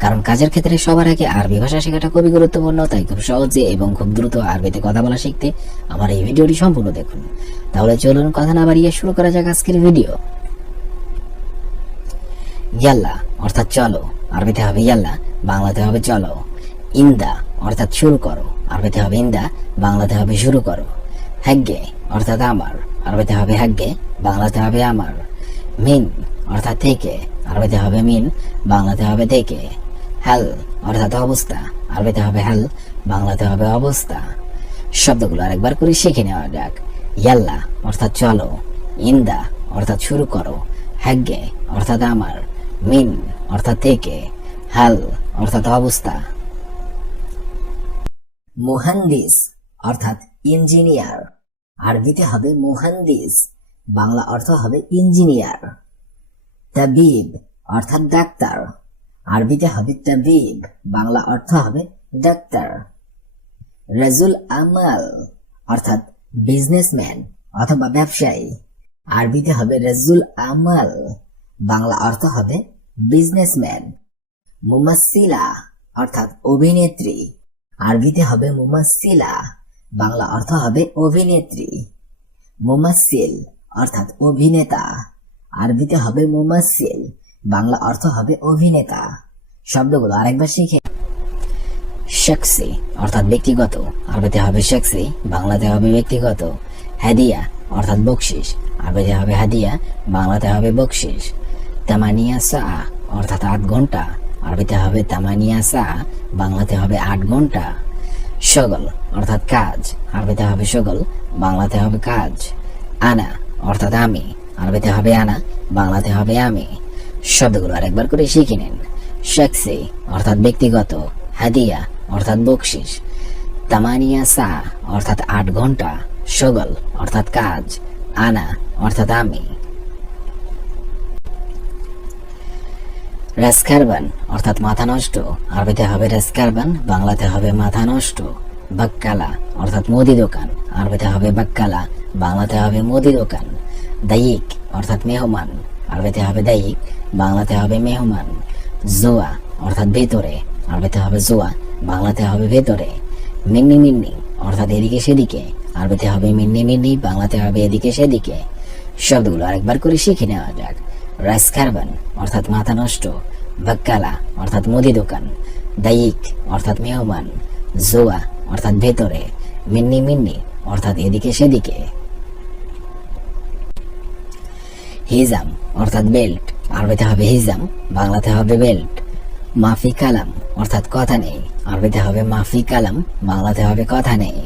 কারণ কাজের ক্ষেত্রে সবার আগে আরবি ভাষা শেখাটা খুবই গুরুত্বপূর্ণ, তাই খুব সহজে এবং খুব দ্রুত আরবিতে কথা বলা শিখতে আমার এই ভিডিওটি সম্পূর্ণ দেখুন। তাহলে চলুন কথা না বাড়িয়ে শুরু করা যাক আজকের ভিডিও। ইয়াল্লা, অর্থাৎ চলো। আরবিতে হবে ইয়াল্লা, বাংলাতে হবে চলো। ইন্দা, অর্থাৎ শুরু করো। আরবিতে হবে ইন্দা, বাংলাতে হবে শুরু করো। হ্যাগ্গে, অর্থাৎ আমার। আরবিতে হবে হ্যাগ্গে, বাংলাতে হবে আমার। মিন, অর্থাৎ থেকে। আরবিতে হবে মিন, বাংলাতে হবে থেকে। হ্যাল, অর্থাৎ অবস্থা। আরবিতে হবে হ্যাল, বাংলাতে হবে অবস্থা। শব্দগুলো আরেকবার করে শিখে নেওয়া যাক। ইয়াল্লা, অর্থাৎ চলো। ইন্দা, অর্থাৎ শুরু করো। হ্যাগ্গে অর্থাৎ আমার। মিন, অর্থাৎ থেকে। হাল, অর্থাৎ অবস্থা। মুহান্দিস, অর্থাৎ ইঞ্জিনিয়ার। আরবিতে হবে মুহান্দিস, বাংলা অর্থ হবে ইঞ্জিনিয়ার। তাবিব, অর্থাৎ ডাক্তার। আরবিতে হবে তাবিব, বাংলা অর্থ হবে ডাক্তার। রাজুল আমাল, অর্থাৎ বিজনেসম্যান অথবা ব্যবসায়ী। আরবিতে হবে রাজুল আমাল, বাংলা অর্থ হবে বিজনেসম্যান মুমাসিলা অর্থাৎ অভিনেত্রী। আরবিতে হবে মুমাসিলা বাংলা অর্থ হবে অভিনেত্রী। মুমাসিল অর্থাৎ অভিনেতা। আরবিতে হবে মুমাসিল বাংলা অর্থ হবে অভিনেতা। শব্দগুলো আরেকবার শিখে। শেক্সি, অর্থাৎ ব্যক্তিগত। আরবিতে হবে শেক্সি, বাংলাতে হবে ব্যক্তিগত। হাদিয়া, অর্থাৎ বকশিস। আরবিতে হবে হাদিয়া, বাংলাতে হবে বকশিস। তামানিয়া সা অর্থাৎ আট ঘণ্টা। আরবিতে হবে তামানিয়া সা বাংলাতে হবে আট ঘণ্টা। সগল, অর্থাৎ কাজ। আরবিতে হবে সগল, বাংলাতে হবে কাজ। আনা, অর্থাৎ আমি। আরবিতে হবে আনা, বাংলাতে হবে আমি। শব্দগুলো আরেকবার করে শিখে নিন। শেক্সি অর্থাৎ ব্যক্তিগত, হাদিয়া অর্থাৎ বকশিস। তামানিয়া সা অর্থাৎ আট ঘণ্টা। সগল অর্থাৎ কাজ। আনা অর্থাৎ আমি। রেসকারবান অর্থাৎ মাথা নষ্ট। আরবিতে হবে রেসকারবান বাংলাতে হবে মাথা নষ্ট। বাক্কালা অর্থাৎ মুদি দোকান। আরবিতে হবে বাক্কালা, বাংলাতে হবে মুদি দোকান। দায়িক অর্থাৎ মেহমান। আরবিতে হবে দায়িক বাংলাতে হবে মেহমান, জোয়া, অর্থাৎ ভেতরে। আরবিতে হবে জোয়া, বাংলাতে হবে ভেতরে। মিন্নি মিন্নি, অর্থাৎ এদিকে সেদিকে। আরবিতে হবে মিন্নি মিন্নি, বাংলাতে হবে এদিকে সেদিকে। শব্দগুলো আরেকবার করে শিখে নেওয়া যাক। রাইস কারবান অর্থাৎ মাথা নষ্ট। বাক্কালা, অর্থাৎ মুদি দোকান। দায়িক, অর্থাৎ মেহমান। জোয়া, অর্থাৎ ভেতরে। মিন্নি মিন্নি, অর্থাৎ এদিকে সেদিকে। হিজাম অর্থাৎ বেল্ট। আরবিতে হবে হিজাম, বাংলাতে হবে বেল্ট। মাফি কালাম, অর্থাৎ কথা নেই। আরবিতে হবে মাফি কালাম, বাংলাতে হবে কথা নেই।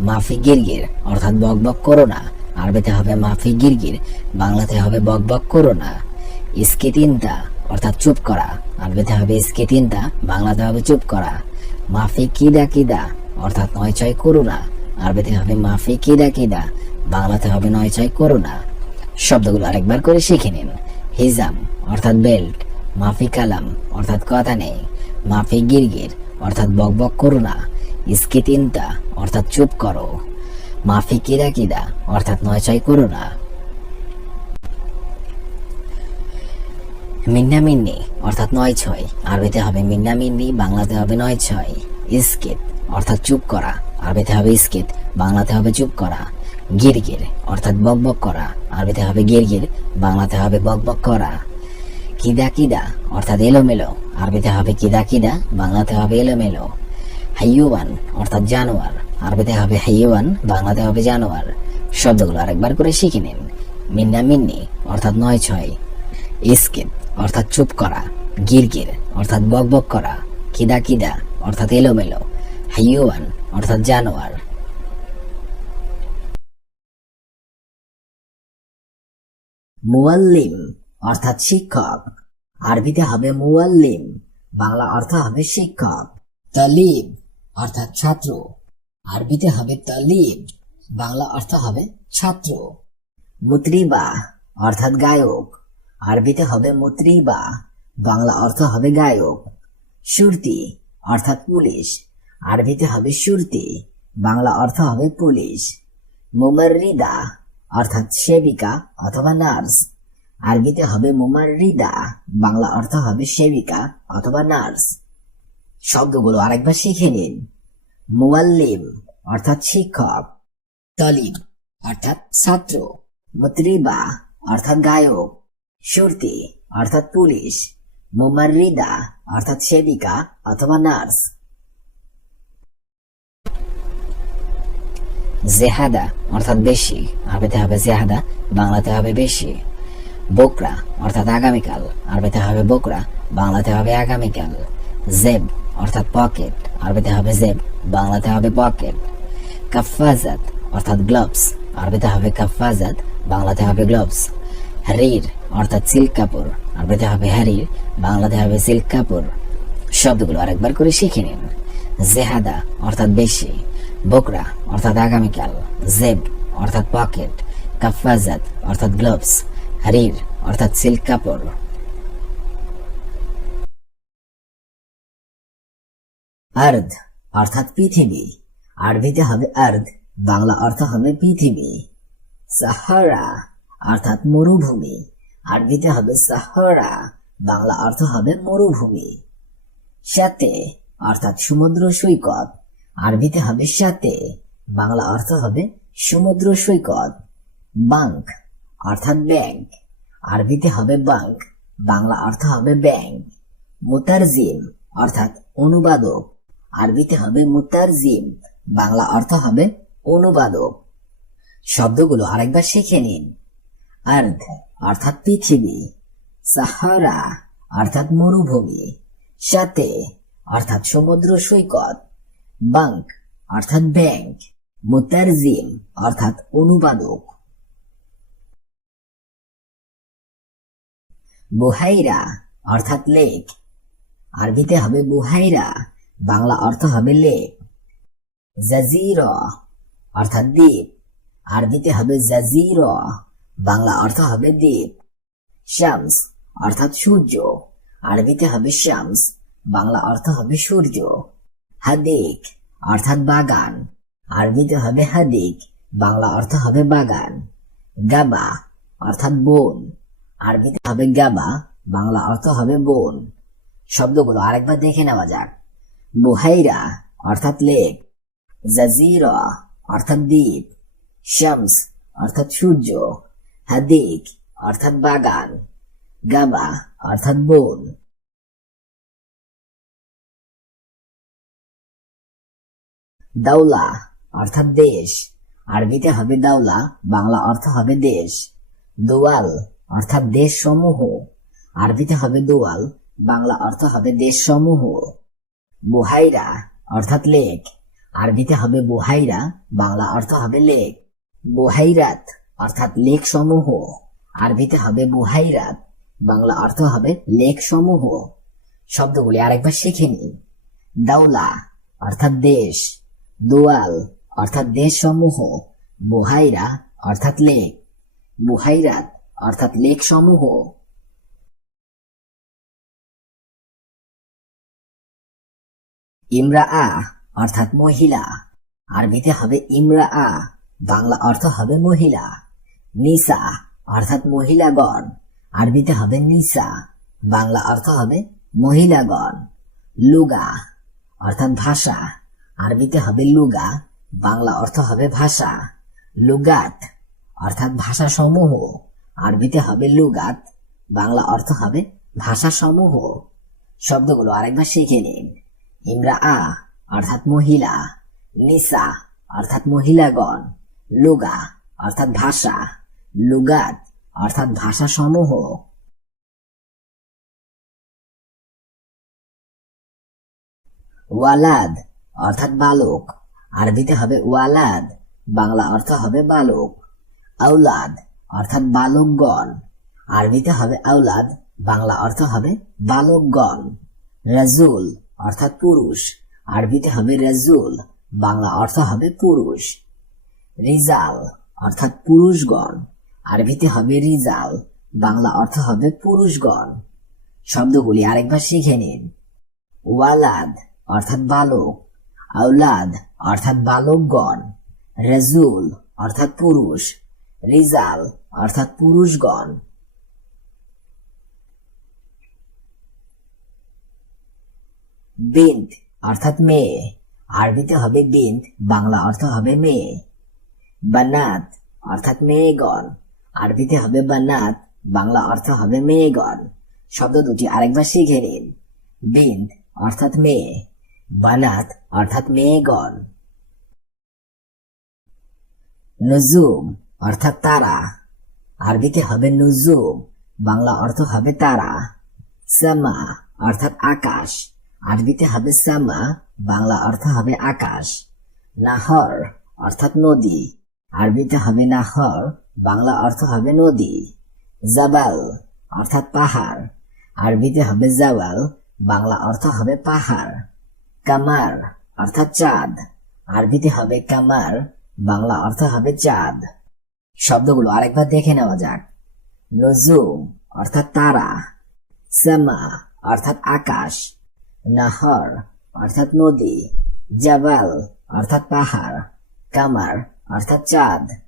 মাফি গিরগির, অর্থাৎ বক বক করো না। আরবিতে হবে মাফি গিরগির, বাংলাতে হবে বক বক করো না। ইসকে তিনটা অর্থাৎ চুপ করা। আরবিতে হবে ইসকে তিনটা বাংলাতে হবে চুপ করা। মাফি কিদা কিদা, অর্থাৎ নয় ছয় করো না। আরবিতে হবে মাফি কিদা কিদা, বাংলাতে হবে নয় ছয় করো না। শব্দগুলো আরেকবার করে শিখে নিন। হিজাম, অর্থাৎ বেল্ট। মাফি কালাম, অর্থাৎ কথা নেই মাফি গিরগির, অর্থাৎ বক বক করো না। ইসকে তিনটা, অর্থাৎ চুপ করো। মাফি কিদা কিদা অর্থাৎ নয় ছয় করো না। মিন্না মিন্নি, অর্থাৎ নয় ছয়। আরবিতে হবে মিন্না মিন্নি, বাংলাতে হবে নয় ছয়। ইস্কিত, অর্থাৎ চুপ করা। আরবিতে হবে ইস্কিত, বাংলাতে হবে চুপ করা। গিরগির অর্থাৎ বক বক করা। আরবিতে হবে গিরগির বাংলাতে হবে বক বক করা। কিদা কিদা, অর্থাৎ এলোমেলো। আরবিতে হবে কিদা কিদা, বাংলাতে হবে এলোমেলো। হাইয়ুয়ান অর্থাৎ জানোয়ার। আরবিতে হবে হাইয়ুয়ান বাংলাতে হবে জানোয়ার। শব্দগুলো আরেকবার করে শিখে নিন। মিন্না মিন্নি, অর্থাৎ নয় ছয়। ইস্কিত, অর্থাৎ চুপ করা। গিরগির অর্থাৎ বক বক করা। কিদা কিদা, অর্থাৎ এলোমেলো। হাইয়ুয়ান অর্থাৎ জানোয়ার। মুয়াল্লিম, অর্থাৎ শিক্ষক। আরবিতে হবে মুয়াল্লিম, বাংলা অর্থ হবে শিক্ষক। তালিব, অর্থাৎ ছাত্র। আরবিতে হবে তালিব, বাংলা অর্থ হবে ছাত্র। মুত্রিবা, অর্থাৎ গায়ক। আরবিতে হবে মুত্রিবা, বাংলা অর্থ হবে গায়ক। সুরতি, অর্থাৎ পুলিশ। আরবিতে হবে সুরতি, বাংলা অর্থ হবে পুলিশ। মুমারিদা অর্থাৎ সেবিকা অথবা নার্স। আরবিতে হবে মুমাররিদা, বাংলা অর্থ হবে সেবিকা অথবা নার্স। শব্দগুলো আরেকবার শিখে নিন। মুয়াল্লিম অর্থাৎ শিক্ষক, তলিব অর্থাৎ ছাত্র, মুতরিবা অর্থাৎ গায়ক, সুরতি অর্থাৎ পুলিশ, মুমাররিদা অর্থাৎ সেবিকা অথবা নার্স। জেহাদা, অর্থাৎ বেশি। আরবিতে হবে জেহাদা, বাংলাতে হবে বেশি। বোকরা, অর্থাৎ আগামীকাল। আরবিতে হবে বোকরা, বাংলাতে হবে আগামীকাল। জেব, অর্থাৎ পকেট। আরবিতে হবে জেব, বাংলাতে হবে পকেট। কাফাজাত অর্থাৎ গ্লোভস আরবিতে হবে কাফাজাত বাংলাতে হবে গ্লোভস হরির, অর্থাৎ সিল্ক কাপড়। আরবিতে হবে হরির, বাংলাতে হবে সিল্ক কাপড়। শব্দগুলো আরেকবার করে শিখে নিন। জেহাদা, অর্থাৎ বেশি। বোকরা, অর্থাৎ আগামীকাল, জেব, অর্থাৎ পকেট কাফাজাত অর্থাৎ গ্লোভস হরির, অর্থাৎ সিল্ক কাপড়। আর্ধ অর্থাৎ পৃথিবী। আরবিতে হবে আর্ধ বাংলা অর্থ হবে পৃথিবী। সাহারা, অর্থাৎ মরুভূমি। আরবিতে হবে সাহারা, বাংলা অর্থ হবে মরুভূমি। সাথে অর্থাৎ সমুদ্র সৈকত। আরবিতে হবে সাথে, বাংলা অর্থ হবে সমুদ্র সৈকত বাঙ্ক অর্থাৎ ব্যাংক আরবিতে হবে বাঙ্ক বাংলা অর্থ হবে ব্যাংক মুতারজিম, অর্থাৎ অনুবাদক। আরবিতে হবে মুতারজিম, বাংলা অর্থ হবে অনুবাদক। শব্দগুলো আরেকবার শিখে নিন। আর্ধ, অর্থাৎ পৃথিবী। সাহারা, অর্থাৎ মরুভূমি। সাথে, অর্থাৎ সমুদ্র সৈকত। বাঙ্ক অর্থাৎ ব্যাংক মুতারজিম অর্থাৎ অনুবাদক। বুহাইরা, অর্থাৎ লেক আরবিতে হবে বুহাইরা, বাংলা অর্থ হবে লেক জাজির, অর্থাৎ দ্বীপ, আরবিতে হবে জাজির, বাংলা অর্থ হবে দ্বীপ। শামস, অর্থাৎ সূর্য, আরবিতে হবে শামস, বাংলা অর্থ হবে সূর্য। হাদিক, অর্থাৎ বাগান। আরবিতে হবে হাদিক, বাংলা অর্থ হবে বাগান। গাবা, অর্থাৎ বন। আরবিতে হবে গাবা, বাংলা অর্থ হবে বন। শব্দগুলো আরেকবার দেখে নেওয়া যাক। বুহাইরা অর্থাৎ লেক। জাজিরা, অর্থাৎ দ্বীপ। শামস, অর্থাৎ সূর্য। হাদিক, অর্থাৎ বাগান। গাবা, অর্থাৎ বন। দাউলা অর্থাৎ দেশ। আরবিতে হবে দাউলা বাংলা অর্থ হবে দেশ। দোয়াল অর্থাৎ দেশ সমূহ আরবিতে হবে দোয়াল, বাংলা অর্থ হবে দেশ সমূহ বুহাইরা অর্থাৎ লেক। আরবিতে হবে বুহাইরা, বাংলা অর্থ হবে লেক। বুহাইরাত অর্থাৎ লেক সমূহ আরবিতে হবে বুহাইরাত, বাংলা অর্থ হবে লেক সমূহ শব্দগুলি আরেকবার শিখে নিন দাউলা অর্থাৎ দেশ। দোয়াল, অর্থাৎ দেশ সমূহ বুহাইরা, অর্থাৎ লেক। বুহাইরাত, অর্থাৎ লেক সমূহ ইমরা আ অর্থাৎ মহিলা। আরবিতে হবে ইমরা আ বাংলা অর্থ হবে মহিলা। নিসা, অর্থাৎ মহিলাগণ। আরবিতে হবে নিসা, বাংলা অর্থ হবে মহিলাগণ। লুগা, অর্থাৎ ভাষা। আরবিতে হবে লুগা, বাংলা অর্থ হবে ভাষা। লুগাত, অর্থাৎ ভাষা সমূহ আরবিতে হবে লুগাত, বাংলা অর্থ হবে ভাষা সমূহ শব্দগুলো আরেকবার শিখে নিন। ইমরা আ অর্থাৎ মহিলা। নিসা, অর্থাৎ মহিলাগণ। লুগা, অর্থাৎ ভাষা। লুগাত, অর্থাৎ ভাষা সমূহ ওয়ালাদ অর্থাৎ বালক। আরবিতে হবে ওয়ালাদ, বাংলা অর্থ হবে বালক। আউলাদ, অর্থাৎ বালকগণ। আরবিতে হবে আউলাদ, বাংলা অর্থ হবে বালকগণ। রাজুল, অর্থাৎ পুরুষ। আরবিতে হবে রাজুল, বাংলা অর্থ হবে পুরুষ। রিজাল, অর্থাৎ পুরুষগণ। আরবিতে হবে রিজাল, বাংলা অর্থ হবে পুরুষগণ। শব্দগুলি আরেকবার শিখে নিন। ওয়ালাদ, অর্থাৎ বালক। আউলাদ অর্থাৎ বালকগণ, রেজুল, অর্থাৎ পুরুষ, রিজাল, অর্থাৎ পুরুষগণ। বিন্দ, অর্থাৎ মেয়ে, আরবিতে হবে বিন্দ, বাংলা অর্থ হবে মেয়ে। বানাত, অর্থাৎ মেয়েগণ, আরবিতে হবে বানাত, বাংলা অর্থ হবে মেয়েগণ। শব্দ দুটি আরেকবার শিখে নিন। বিন্দ, অর্থাৎ মেয়ে। বানাত, অর্থাৎ মেয়েগণ। নজুম, অর্থাৎ তারা। আরবিতে হবে নুজুম, বাংলা অর্থ হবে তারা। সামা, অর্থাৎ আকাশ। আরবিতে হবে সামা, বাংলা অর্থ হবে আকাশ। নাহর, অর্থাৎ নদী। আরবিতে হবে নাহর, বাংলা অর্থ হবে নদী। জাবাল, অর্থাৎ পাহাড়। আরবিতে হবে জাওয়াল, বাংলা অর্থ হবে পাহাড়। কামার অর্থাৎ চাঁদ। আরবিতে হবে কামার, বাংলা অর্থ হবে চাঁদ। শব্দগুলো আরেকবার দেখে নেওয়া যাক। নজুম অর্থাৎ তারা। সামা অর্থাৎ আকাশ। নাহর অর্থাৎ নদী। জাবাল অর্থাৎ পাহাড়। কামার অর্থাৎ চাঁদ।